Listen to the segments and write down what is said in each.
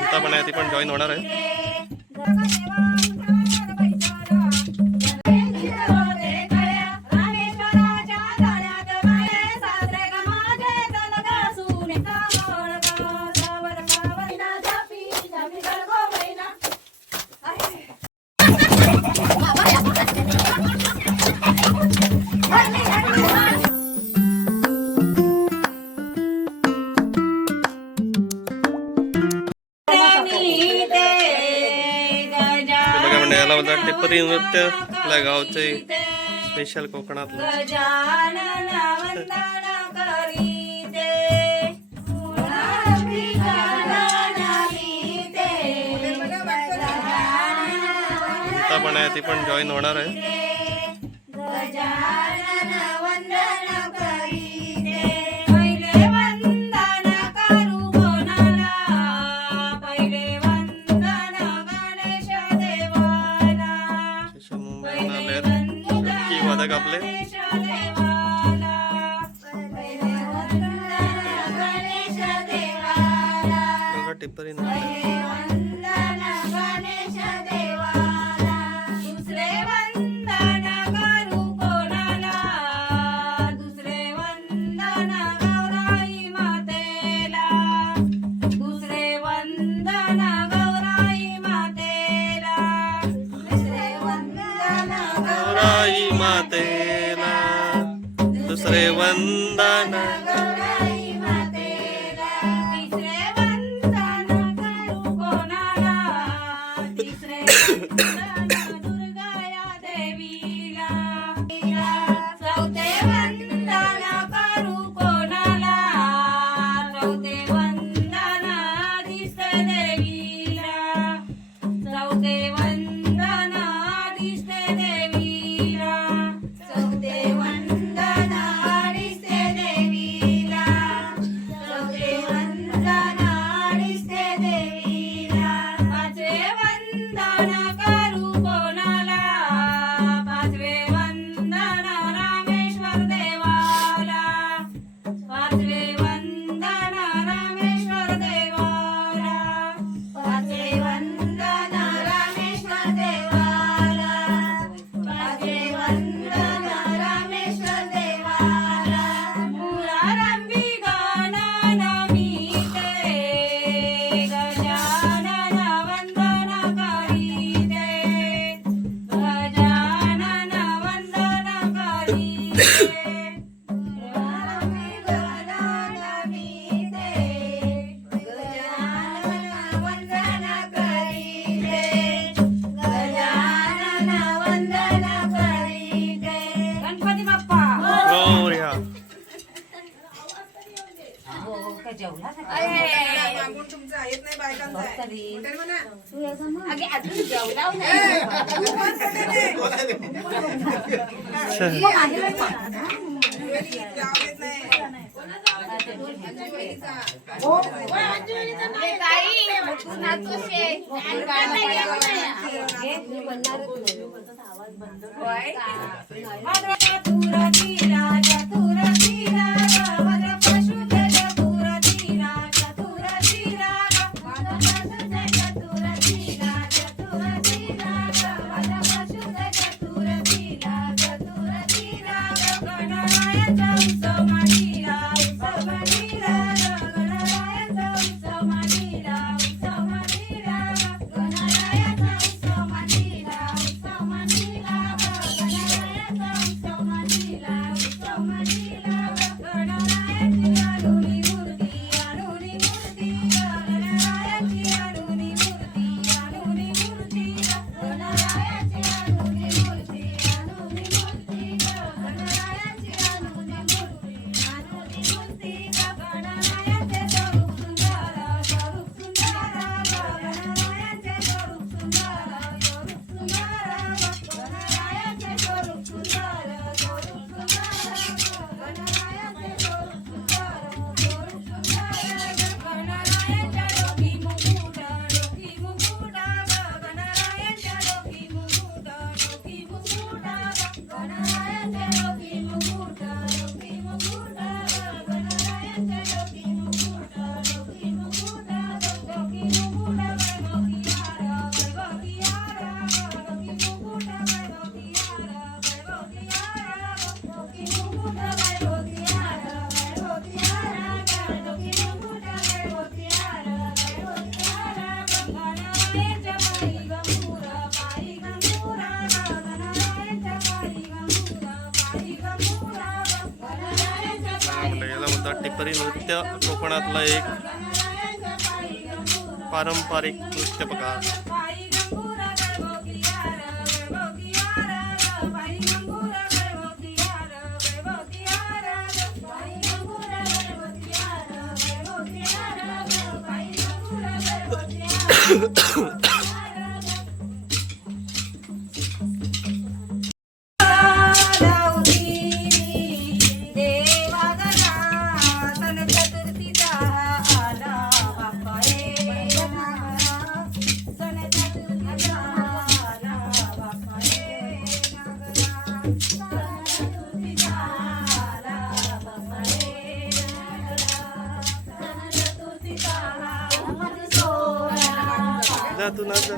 आता पण आहे, ती पण जॉईन होणार आहे. याला बोलतात टिपरी नृत्य, आपल्या गावचे स्पेशल कोकणातलं. आता पण आहे, ती पण जॉईन होणार आहे. आपले टिप्परी मातेला दुसरे वंदन, तिसरे वंदन करू कोणाला, तिसरे वंदन दुर्गा या देवीला, चौथे वंदन करू कोणाला, चौथे वंदन दिसते देवीला, चौथे वंदन दिसते देवीला, चौथे वंदन दिसते देवीला, चौथे वंदन दिसते देवीला, पाचवे वंदन करू कोणाला, पाचवे वंदन रामेश्वर देवाला, पाचवे वंदन रामेश्वर देवाला, पाचवे वंदन रामेश्वर देवाला, पाचवे वंदन रामेश्वर देवाला, मुरारंभी गणन मीते, गजानन वंदन करीते, गजानन वंदन करीते, मुरारंभी गणन मीते, गजानन वंदन करीते, गजानन वंदन करीते. गणपती बाप्पा मोरया. नवरात्री नृत्य कोकणातलं एक पारंपरिक नृत्य प्रकार. जा तू ना जा.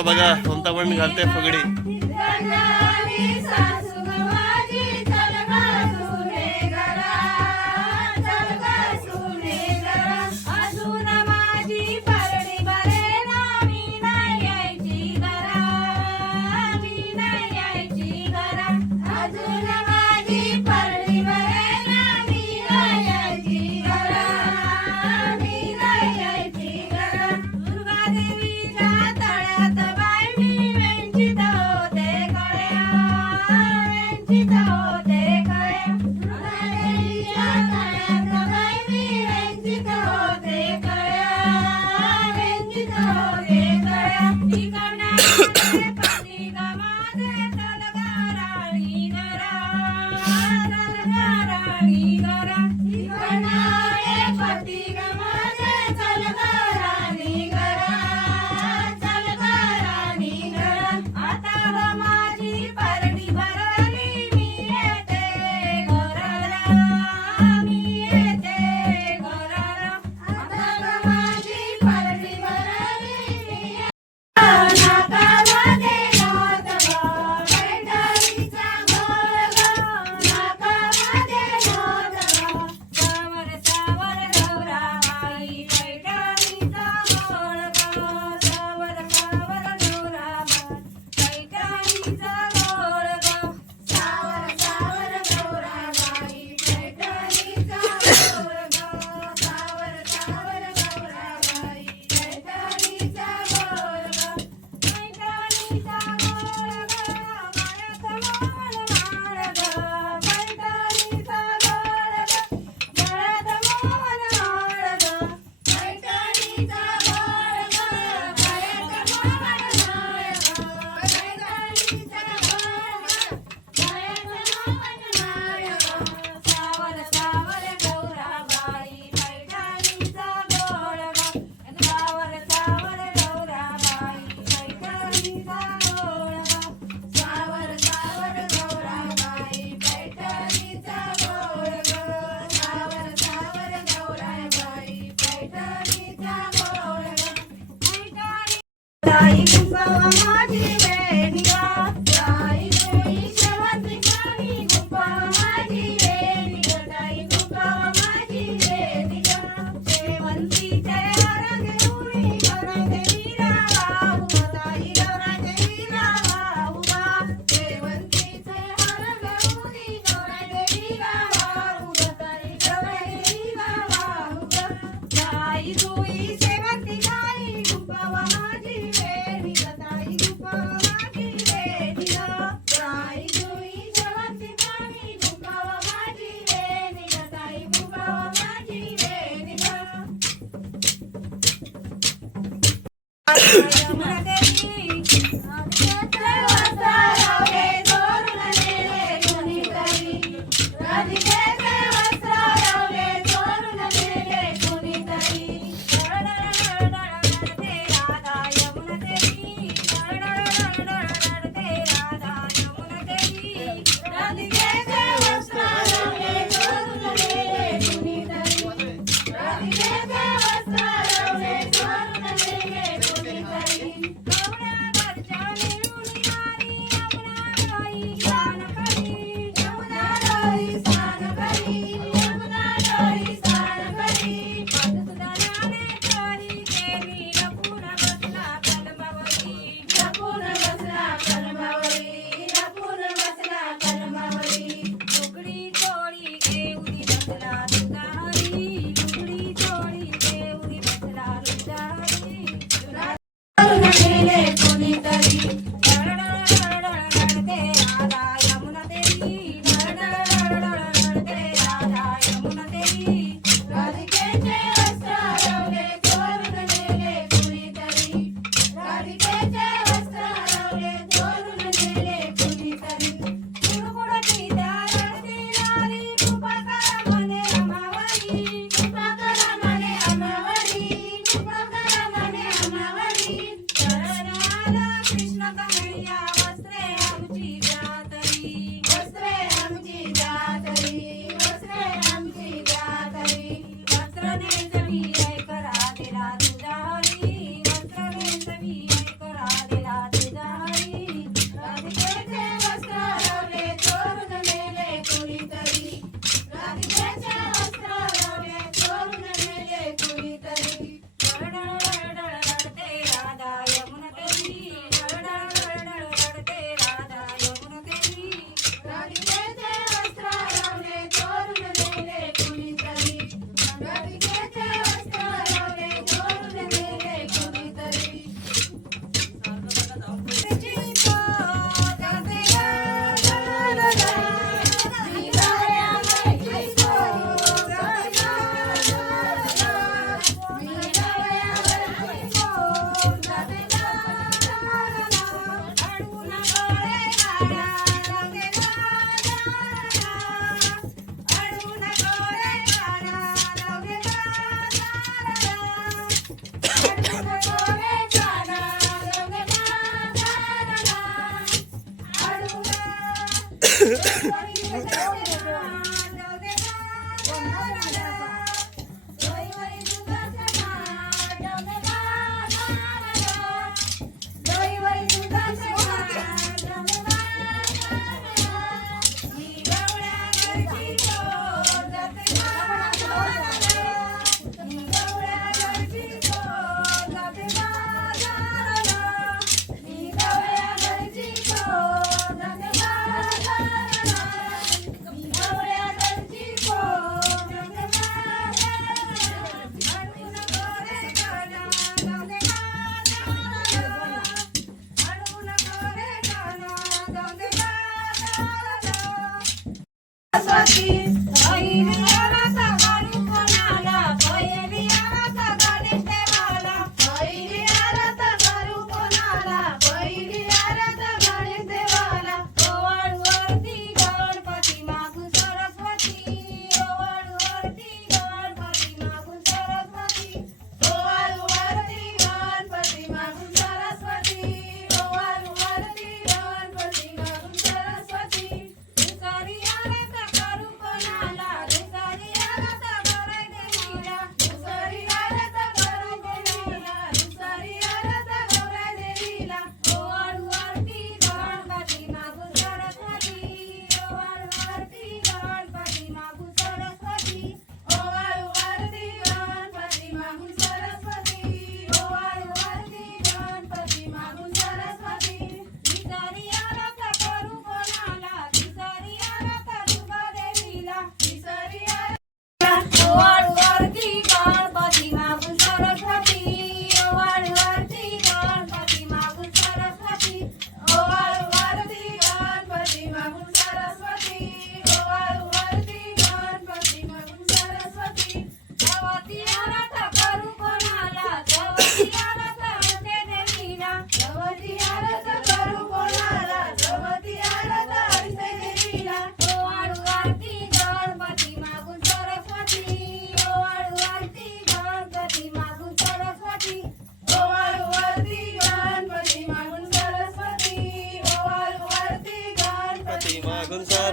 फुगडा बघा कोणता पण घालते फुगडी.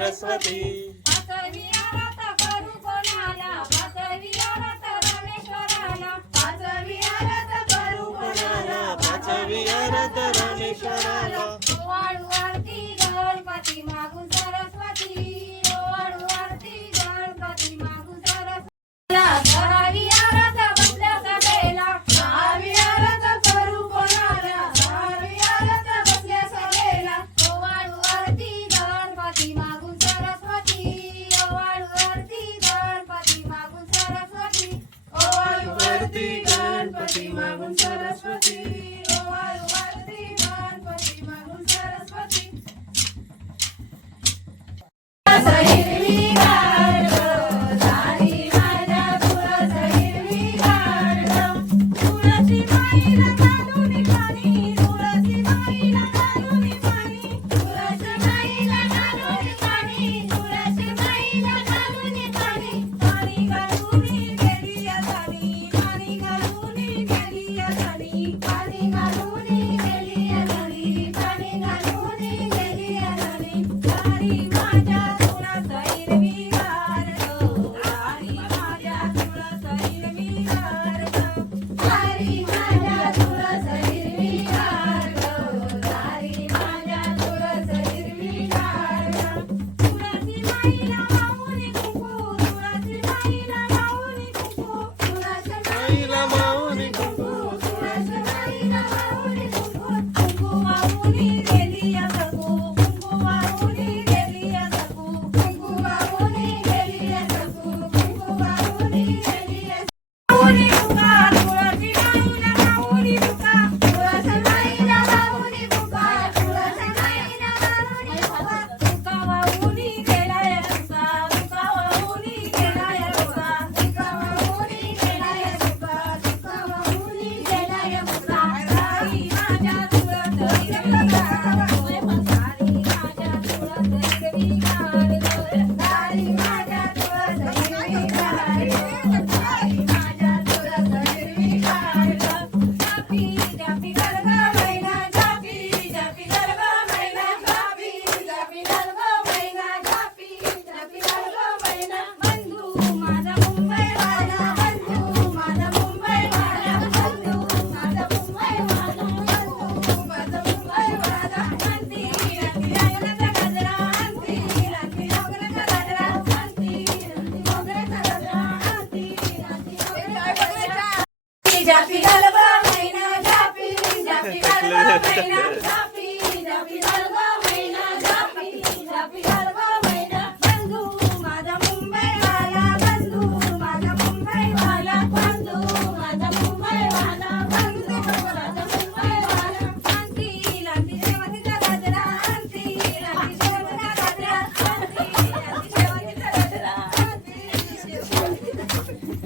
सरस्वती पाचवी आरत करू कोणाला पाचवी आरत रामेश्वराला पाचवी आरत करू कोणाला पाचवी आरत रामेश्वराला ओवाळू आरती गणपती मागून सरस्वती ओवाळू आरती गणपती मागून सरस्वती दहावी आरत बसल्या सभेला दहावी आरत करू कोणाला दहावी आरत बसल्या सभेला ओवाळू आरती गणपती मागून सरस्वती ओवाळू आरती गणपती मागून सरस्वती ओवाळू आरती गणपती मागून सरस्वती ओवाळू आरती गणपती मागून सरस्वती हिरवी गाड झाली माझ्या तुळस हिरवी गाड तुळसी माईला घालून पाणी तुळसी माईला घालून पाणी तुळसी माईला घालून पाणी तुळसी माईला घालून पाणी पाणी घालून गेली यासाठी पाणी घालून गेली यासाठी पाणी घालून गेली यासाठी पाणी घालून गेली यासाठी झाली माझ्या तुळस हिरवी गाड झाली माझ्या तुळस हिरवी गाड झाली माझ्या तुळस हिरवी गाड झाली माझ्या तुळस हिरवी गाड तुळसी माईला वाहून कुंकू तुळसी माईला वाहून कुंकू तुळसी माईला माऊली कुंकू तुळसी माईला वाहून कुंकू कुंकू वाहून गेली या सखू कुंकू वाहून गेली या सखू कुंकू वाहून गेली या सखू कुंकू वाहून गेली या माऊली तुका तुळसी माईला माऊली तुका तुळसी माईला माऊली तुका तुळसी माईला माऊली तुका तुका वाहून गेला या तुका तुका वाहून गेला या तुका तुका वाहून गेला या तुका तुका वाहून गेला या तुका झाली माझ्या तुळस हिरवी गाड झाली माझ्या तुळस हिरवी गाड झाली माझ्या तुळस हिरवी गाड झाली माझ्या तुळस हिरवी गाड जापी जापी गरबा मैना जापी जापी गरबा मैना जापी जापी गरबा मैना जापी जापी गरबा मैना बंधू माझा मुंबईवाला बंधू माझा मुंबईवाला बंधू माझा मुंबईवाला बंधू माझा मुंबईवाला अंती रंगी रंगनाचा गजरा अंती रंगी रंगनाचा गजरा अंती रंगी रंगनाचा गजरा अंती रंगी रंगनाचा गजरा जापी गरबा मैना जापी जापी गरबा मैना जापी जापी गरबा मैना जापी जापी गरबा मैना बंधू माझा मुंबईवाला बंधू माझा मुंबईवाला बंधू माझा मुंबईवाला बंधू माझा मुंबईवाला अंती लांबी शेवटीचा गजरा अंती लांबी शेवटीचा गजरा अंती लांबी शेवटीचा गजरा अंती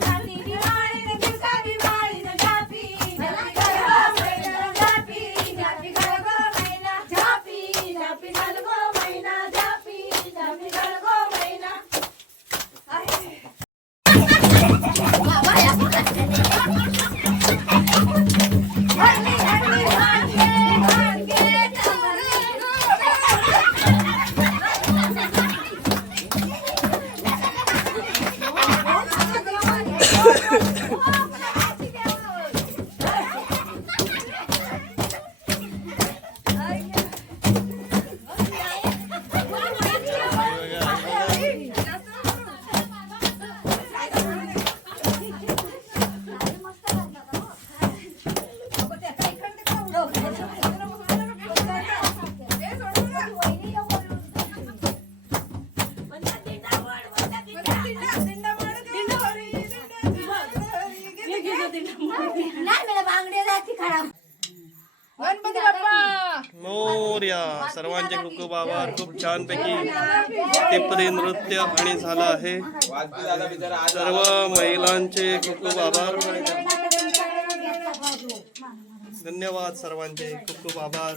झाली दिवाळीने दिवसा दिवाळीने जापी जापी गरबा मैना जापी जापी गरबा मैना जापी जापी गरबा मैना जापी जापी गरबा मैना हरली हरली भांगे भांगे गणपती बाप्पा मोरया सर्वांचे खूप खूप आभार. खूप छान पैकी टिपरी नृत्य आणि झालं आहे. सर्व महिलांचे खूप खूप आभार. धन्यवाद सर्वांचे खूप खूप आभार.